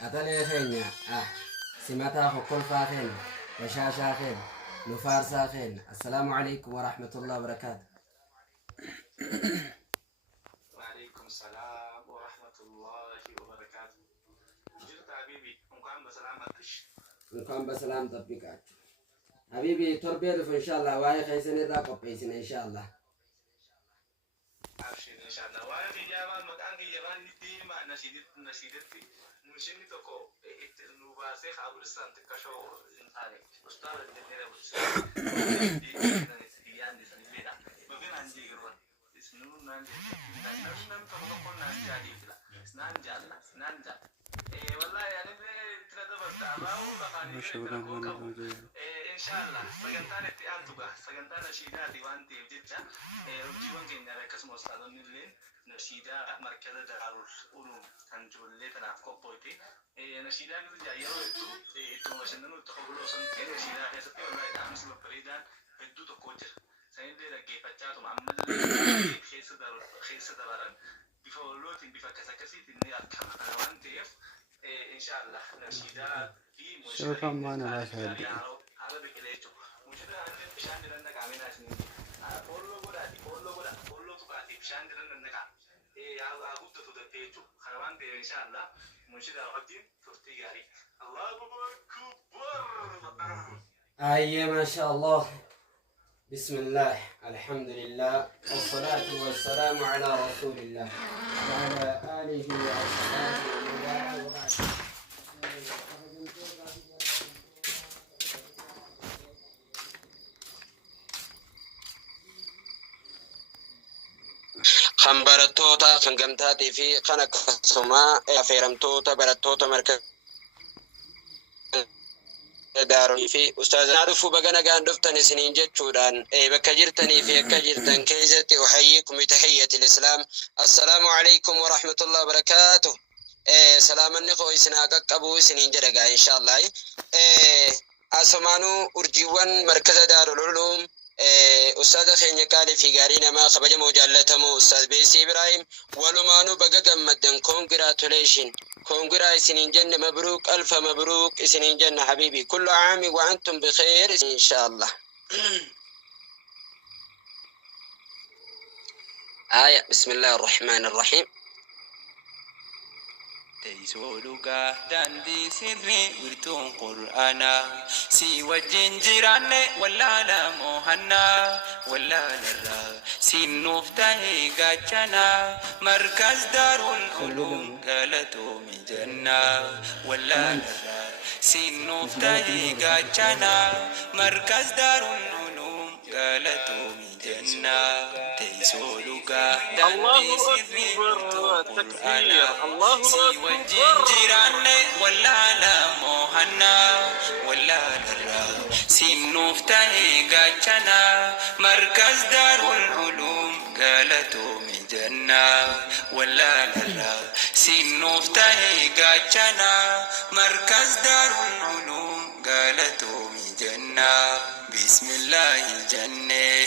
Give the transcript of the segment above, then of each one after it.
قتل خينيا سماتها فكل فاخين بشاشا خين نفار ساخين. السلام عليكم ورحمة الله وبركاته. وعليكم السلام ورحمة الله وبركاته. جرت حبيبي مقام بسلام طبيقات حبيبي تربية إن شاء الله واي خيسني راقب بيسن إن شاء الله. أبشر إن شاء الله. واي في جامعة مكان في يابان دي ما نشيدتي منشني تكو نوباسي خابرستان تكشو إنساني أستاذ الدنيا إن شاء الله سجنتان التيانتوجا سجنتان نشيدا ديوان تيجيتشا رجيوان كينيا ركز مستعدون اللين نشيدا مركز دارول علوم تنجول لتنا كوبويتي نشيدا كذا جايرو تو مشندنو تقبلوا سنتين نشيدا هسه والله أمس بفريدا بدو تكوجر سيندي رجع بتشاتو محمد خيس داران بفولوت بفكسكسي تني أكمل أنا تيف إن شاء الله نشيدا في شوف أمانة لا شهد هذا بكليته مشكلة عندي بشان لنا كامينا سنين فولو تبعتي بشان لنا كام أقول تدبيته خلوان ده إن شاء الله مشكلة عندي تفتيجاري الله أكبر. أي ما شاء الله. بسم الله الحمد لله والصلاة والسلام على رسول الله وعلى آله وأصحابه وبعد. خنبرتوتا خنقمتاتي في خنك سما فيرمتوتا برتوتا مركز دارو في أستاذ نعرف بقنا قان دفتني سنين جتشودان بكجرتني في كجرتن كيزتي أحييكم بتحية الإسلام. السلام عليكم ورحمة الله وبركاته. سلام النخوي سناقك أبو سنين جرقا إن شاء الله. أسمانو أرجيوان مركز دار العلوم أستاذ خيني قال في قارينا ما خبج مجلتمو أستاذ بيسي إبراهيم ولمانو بقا مدن كونغراتوليشن كونغرا سنين جنة مبروك ألف مبروك سنين جنة حبيبي كل عام وأنتم بخير إن شاء الله. آية بسم الله الرحمن الرحيم. تيسولوكا داندي سري ورتون قرآنا سي وجين جيراني ولا لا موهنا ولا لرا سي نفتاهي قاچانا مركز دار العلوم قالتو من جنة ولا لرا سي نفتاهي قاچانا مركز دار العلوم قالتو من جنة تيسولوكا داندي سري ورتون قرآنا سي وجين جيراني ولا لا موهنا ولا لرا سين نفتاهي قاچانا مركز دار العلوم قالتو من جنة ولا لرا سين نفتاهي قاچانا مركز دار العلوم قالتو من جنة بسم الله الجنة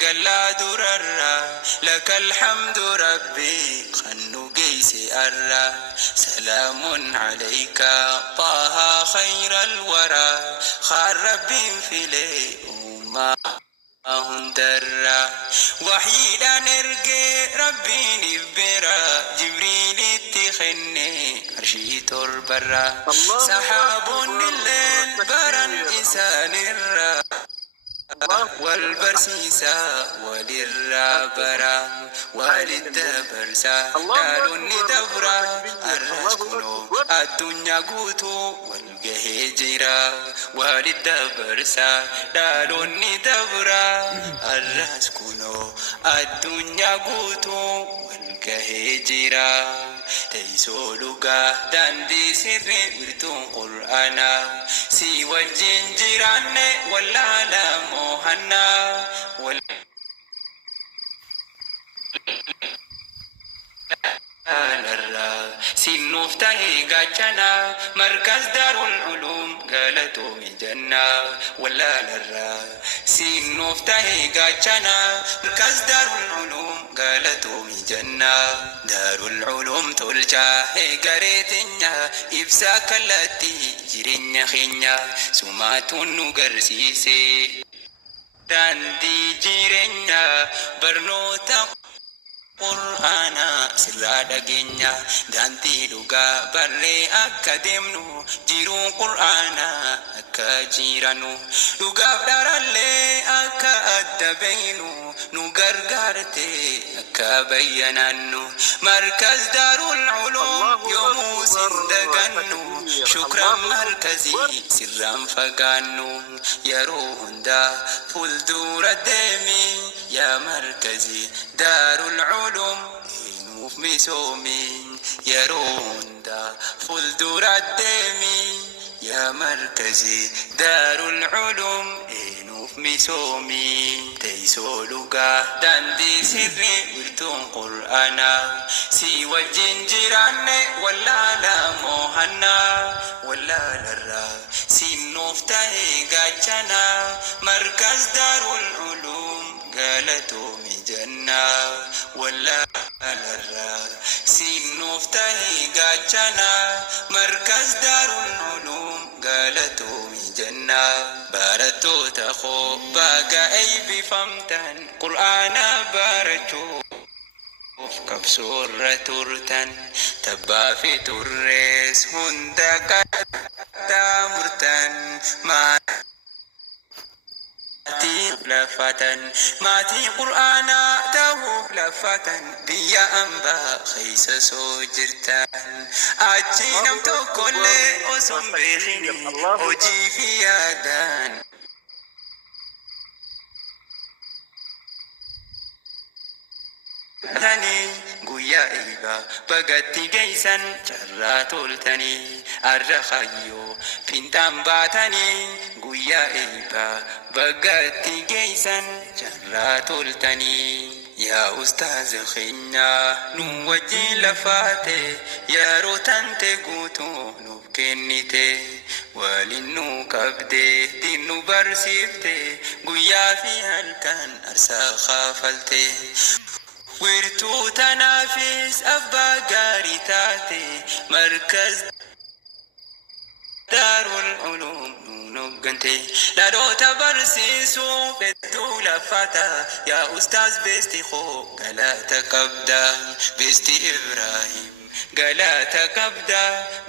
قلا دررا لك الحمد ربي خنو قيسي أرى سلام عليك طه خير الورى خار ربي في لي أمه درا وحيدا نرقي ربي نبرا جبريل اتخني عرشي تربرا سحاب الليل برا إنسان الرا والبرسيسا وللرابرا وللدبرسا داروني دبرا الرسكنو الدنيا قوتو والقهجرا وللدبرسا داروني دبرا الرسكنو الدنيا قوتو والقهجرا تيسولوكا داندي سري ورتون قرآنا سي وجين جيراني ولا لا موهنا الرا سنوف تهي قاچنا مركز دار العلوم قالتو من جنة ولا للرا سنوف تهي قاچنا مركز دار العلوم قالتو من جنة دار العلوم تلجا هي قريتنا إبساك التي جرين خينيا سماتون نقرسيسي داندي جيرينيا برنوتا Qur'aana sirraa dhageenya daandii dhugaa barree akka deemnu jiruu Qur'aana akka jiranu dhugaaf dharallee akka adda beeynu nu gargaarte akka bayyanannu markaz daarul ulum yoomuu sin dagannu shukran markazii sirraan fagaannu yeroo hundaa fuuldura deemi yaa markazii daarul ulum nuuf misoomi yeroo hundaa fuuldura deemi yaa markazii daarul ulum nuuf misoomi teessoo dhugaa daandii sirrii wirtuun qur'aanaa si wajjin jiraanne wallaala moohannaa wallaalarraa sinuuf ta'ee gaachanaa markaz daarul ulum galatoomi jannaa wallaalarraa sinuuf ta'ee gaachanaa markaz daarul ulum galatoomi jannaa barattoota koo baga eebbifamtan qur'aana barachuu kabsoorra turtan tabbaa fi turrees hunda qaxxaa murtan maatii lafatan maatii qur'aanaa ta'uuf lafatan biyya ambaa keessa soo jirtan achi nam tokkollee osoo hin beekini hojii fi yaadaan tanii guyyaa eebaa bagatti geessan carraa toltanii arra kayyoo fintaan baatanii guyyaa eebaa bagatti geessan carraa toltanii yaa ustaaza keenyaa nu wajjin lafaate yeroo tante guutuu nuuf kennite waliin nu qabdee diinu barsiifte guyyaa fi halkan arsaa kaafalte wirtuu tanaafis abbaa gaarii taate markaz daarul ulum nuun hoggante dhaloota barsiisuu bedduu laffata yaa ustaaz beesti koo galata qabda beesti ibraahim galata qabda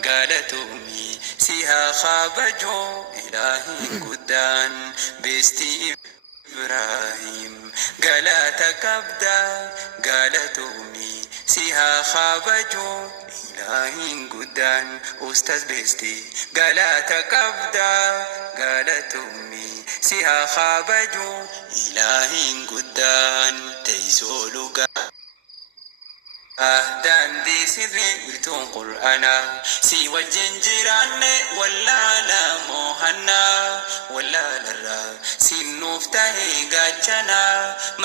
galatoomii si haa kabajoo ilaahiin guddaan beesti ibraahim galata qabda galatoomii si haa kabajoo ilaahiin guddaan ustaz beesti galata qabda galatoomii si haa kabajoo ilaahiin guddaan teessoo dhugaa daandii sirrii wirtuun qur'aanaa si wajjin jiraanne wallaala moohannaa wallaalarraa sinuuf ta'ee gaachanaa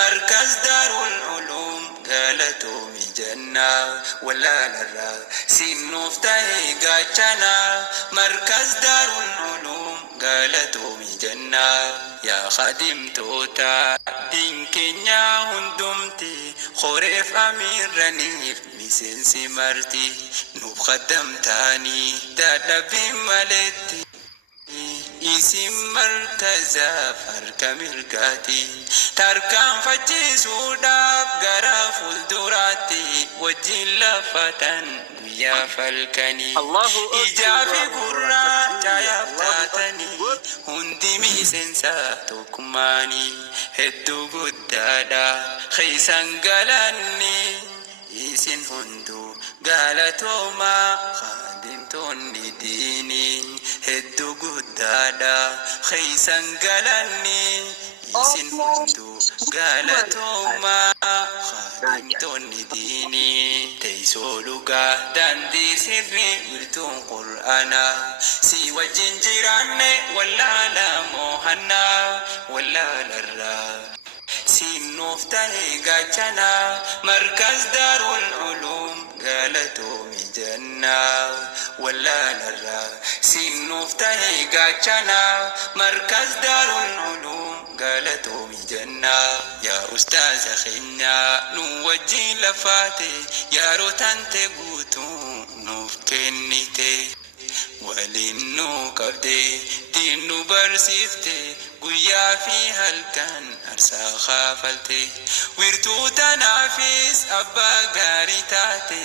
markaz daarul ulum galatoomi jannaa wallaalarraa sinuuf ta'ee gaachanaa markaz daarul ulum galatoomi jannaa yaa khadimtoota diin keenyaa hundumti khoreef amiirraniif miseensi marti nuuf khaddamtaanii dadhabbii maletti isin markazaaf harka mirgaati tarkaanfachiisuudhaaf gara fuulduraatti wajjin lafatan guyyaa falkanii ijaa fi gurraacha yaaftatanii hundi miseensa tokkummaanii hedduu guddaadha keeysan galanni isin hunduu galatoomaa khadimtoonni diinii hedduu guddaadha keeysan galanni isin hunduu galatoomaa khadimtoonni diinii teessoo dhugaa daandii sirrii wirtuun qur'aanaa si wajjin jiraanne wallaala moohannaa wallaalarraa sinuuf ta'ee gaachanaa markaz daarul ulum galatomi janna wallaalarra sinuuf tahe gaachana markaz daarul ulum galatomi janna yaa ustaaza keenya nu wajjin lafaate yaaroo tante guutuu nuuf kennite walinu qabde dinu barsifte guyyaa fi halkan arsaa khafalte wirtuu tanaafis abbaa gaarii taate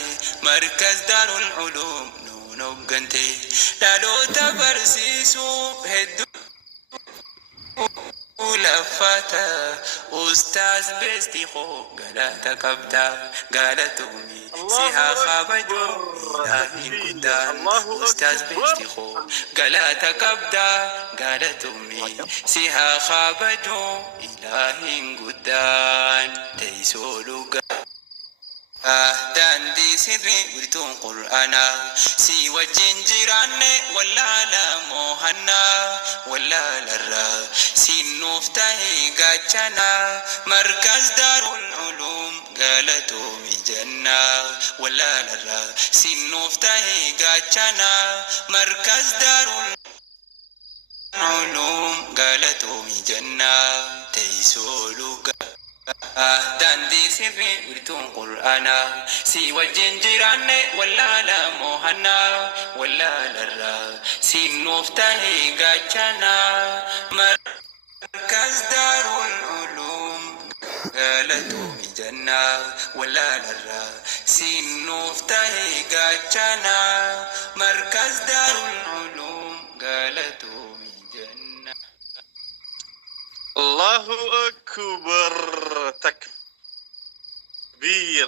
markaz daarul ulum nuun hoggante dhaloota barsiisuuf hedduu lafata ustaaz besti kho galata kabda galatumi siha khabajo ilahin kudan ustaaz besti kho galata kabda galatumi siha khabajo ilahin kudan teisoluga dandi sirri wirtuun qur'aana si wajjin jiraanne wallaala mohanna wallaalarra sinuuf tahe gaachana markaz daarul ulum galatoomi janna wallaalarra sinuuf tahe gaachana markaz daarul ulum galatoomi janna teisoluga dandi sirri wirtuun qur'aana si wajjin jiraanne wallaala mohanna wallaalarra sinuuf tahe gaachana markaz daarul ulum galatoomi janna wallaalarra sinuuf tahe gaachana markaz daarul ulum galatoomi janna. الله أكبر تكبير